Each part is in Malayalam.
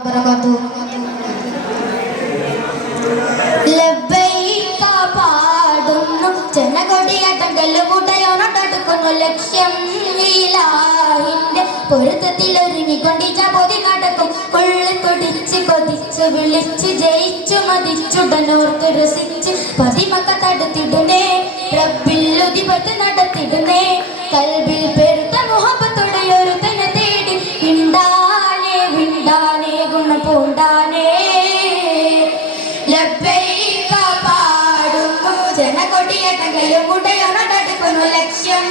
പാടുന്നു ജനകൊടിയാട്ടം ലക്ഷ്യം ഇലാഹിന്റെ പൊരുത്തത്തിൽ ഒരുങ്ങിക്കൊണ്ടിച്ച പൊതി നടക്കും ഉള്ളിൽ തുടിച്ച് കൊതിച്ച് വിളിച്ച് ജയിച്ചു മതിച്ചുടനോർത്ത് രസിച്ച് പതിമക്ക തടുത്തിടുന്നേ റബ്ബില്ലുതിപത്ത് നടത്തിടുന്നേ കൽബിൽ പെരുത്ത മുഹബത്തോടെ ഒരു തന്നെ തേടി വിണ്ടാനേ വിണ്ടാനേ ഗുണപൂണ്ടാനേ ലബ്ബൈക പാടുന്നു ജനകൊടിയാട്ടം മുടയോണടുക്കുന്നു ലക്ഷ്യം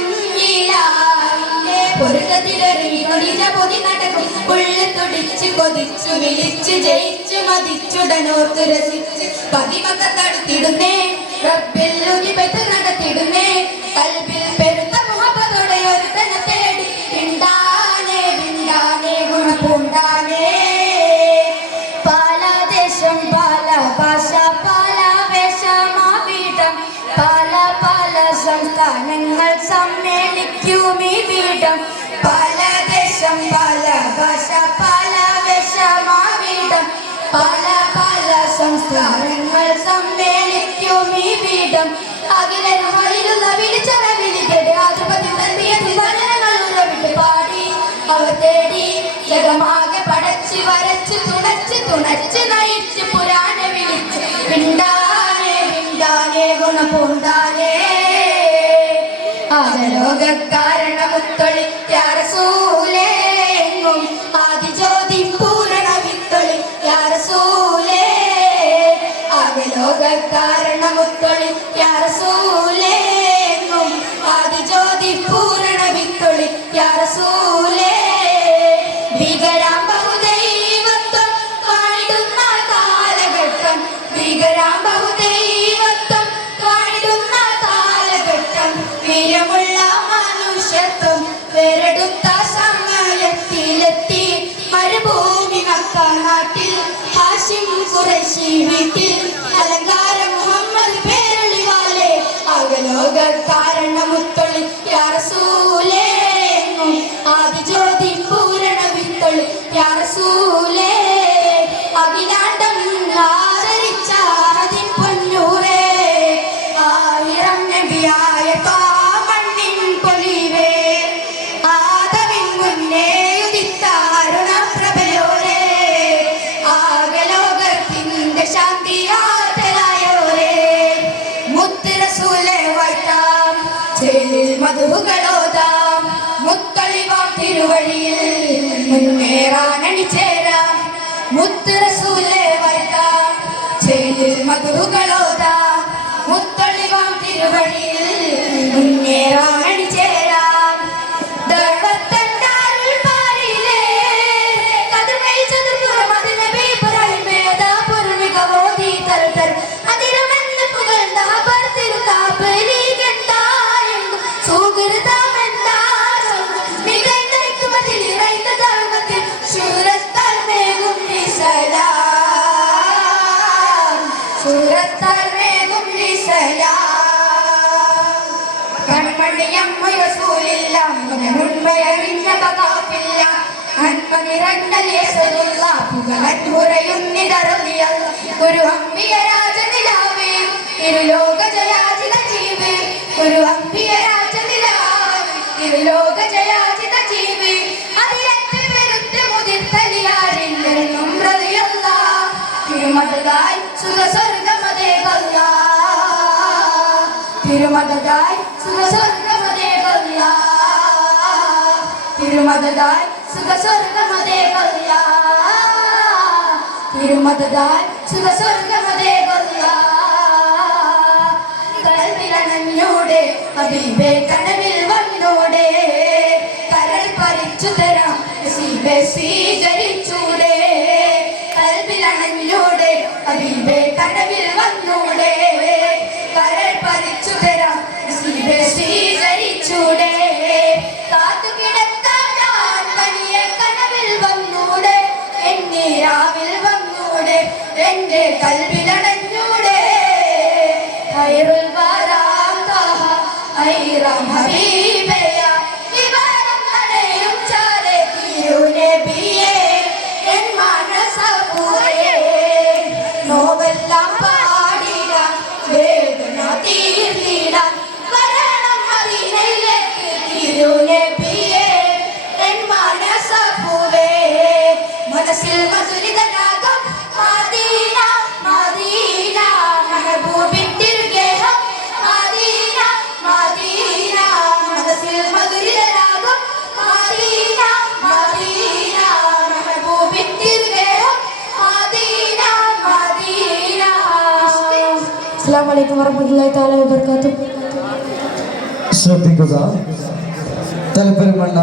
ഇലാഹിന്റെ പൊരുത്തത്തിലൊരുങ്ങിക്കൊണ്ടിച്ച പൊതി നടക്കും ഉള്ളിൽ തുടിച്ച് കൊതിച്ചു വിളിച്ച് ജയിച്ചു മതിച്ചുടനോർത്ത് രസിച്ച് പതിമക്ക തടുത്തിടുന്നേ റബ്ബില്ലുതിപത്ത് നടത്തിടുന്നേ കൽബിൽ പെരുത്ത മുഹബത്തോടെ ഒരു തന്നെ തേടി വിണ്ടാനേ വിണ്ടാനേ ഗുണപൂണ്ടാനേ പാലദേശം പാല ഭാഷ പാല വേഷമാവിടം പല പല സംസ്ഥാനങ്ങൾ സമ്മേളിക്കും ഈ വീടം പലദേശം പല ഭാഷ പല വേഷമാവിടം പല പല സംസ്ഥാനങ്ങൾ സമ്മേളിക്കും ഈ വീടം അഖിലരുമായിരുന്ന വിളിച്ചറ വിളിക്കട്ടെ ആധിപത്യം നൽകിയത് വചനങ്ങൾ ഉറവിട്ട് പാടി അവർ തേടി ജഗമാകെ പടച്ച് വരച്ച് തുണച്ച് തുണച്ച് നയിച്ച് പുരാണ വിളിച്ച് വിണ്ടാനേ വിണ്ടാനേ ഗുണപൂണ്ടാനേ ആദലോകാരണമുത്തൊളി യാ റസൂലേ എങ്ങും ആദിജ്യോതി പൂരണ വിത്തൊളി യാ റസൂലേ ആദലോകാരണമുത്തൊളി യാ റസൂലേ എങ്ങും ആദിജ്യോതി പൂരണ വിത്തൊളി യാ റസൂലേ ഭീകരാം ബഹുദൈവത്വം കാണിടുന്ന കാലഘട്ടം ഭീകരാം ബഹുദൈവത്വം കാണിടുന്ന കാലഘട്ടം വീരമുള്ള മനുഷ്യത്വം വേറെടുത്ത സമയത്തിലെത്തി മരുഭൂമി മക്ക നാട്ടിൽ ഹാഷിം ഖുറൈശി വീട്ടിൽ അലങ്കാര മുഹമ്മദ് പേരളിവാലെ അകലോക കാരണമുത്തൊളി യാ റസൂലേ എങ്ങും ആദിജ്യോതി പൂരണ വിത്തൊളി യാ റസൂലേ അഖിലാണ്ടം ആദരിച്ച അതിൻ പൊന്നൂരേ ആയിരം നബിയായ മണ്ണിൻ പൊലിവേ ആദവിൻ മുന്നേ ഉദിത്ത അരുണപ്രഭയോരേ ആകലോകത്തിന്റെ ശാന്തിയാതലായോരേ മുത്ത് റസൂലേ വാഴ്ത്താം ചേലിൽ മധുകളോതാം മുത്തളിവാം തിരുവഴിയിൽ മുന്നേറാനണിചേരാം മുത്ത് റസൂലേ വാഴ്ത്താം ചേലിൽ മധുകളോതാം മുത്തളിവാം തിരുവഴിയിൽ മുന്നേറാനണിചേരാം ദഴവത്തണ്ടാരുൾ പാരിലേ കതിർമൈ ചതുർപുറം അതിനബി പുറമേത പൂർവികവോതി തൽതർ അതിരമെന്ന് പുകഴ്ന്ന ഭർത്തിരുതാപരീകണ്ടായെങ്കും സുഹൃതമെന്താരും മികൈക്കുമതിലിറൈത്ത ധർമ്മത്തിൽ ശൂരത്താൽ മേകും നിസലാം ശൂരത്താൽ മേകും നിസലാം കൺമണിയമ്മ റസൂലില്ല ഉണ്മയറിഞ്ഞ ബകാഫില്ല അന്മ നിറഞ്ഞ ലേസലുള്ള പുകഴുറയുന്നിതറിയല്ല ഒരു അമ്പിയ രാജനിലാവേ ഇരുലോക ജയാജിത ജീവേ ഒരു അമ്പിയ രാജനിലാവേ ഇരുലോക ജയാജിത ജീവേ അതിരറ്റ് പെരുത്ത് മുതിർത്തലിയാരില്ലെന്നും പ്രതിയല്ല തിരുമതതായി സുഖസ്വർഗമതേകല്ല തിരുമതതായി സുഖസ്വർഗമതേകല്ല തിരുമതതായി സുഖസ്വർഗമതേകല്ല തിരുമതതായി സുഖസ്വർഗമതേകല്ല കൽവിലണഞ്ഞൂടെ ഹബീബേ കനവിൽ വന്നൂടെ കരൾ പറിച്ചു തരാം നസീബേ സ്വീകരിച്ചൂടെ കൽവിലണഞ്ഞൂടെ ഹബീബേ കനവിൽ വന്നൂടെ കരൾ പറിച്ചു തരാം നസീബേ സ്വീകരിച്ചൂടെ കാത്തുകിടക്കാൻ ഞാൻ വലിയ കനവിൽ വന്നൂടെ എന്നെ രാവിൽ വന്നൂടെ എന്റെ കൽവിലണഞ്ഞൂടെ ഖൈറുൽ വറാം തഹ ഐറം ഹബീബയ ഇവരം നനയും ചാരെ തിരുനബിയേ എൻ മനസാ മനസ്സിൽ മധുരിതരാഗം മദീന മദീന മെഹബൂബിൻ തിരുഗേഹം മദീന മദീന മനസ്സിൽ മധുരിതരാഗം മദീന മദീന മെഹബൂബിൻ തിരുഗേഹം മദീന മദീന. അസ്സലാമു അലൈക്കും വറഹ്മത്തുള്ളാഹി തആല വബറകാതുഹു. ശ്രദ്ധിക്കുക തലപ്പെരുമണ്ണ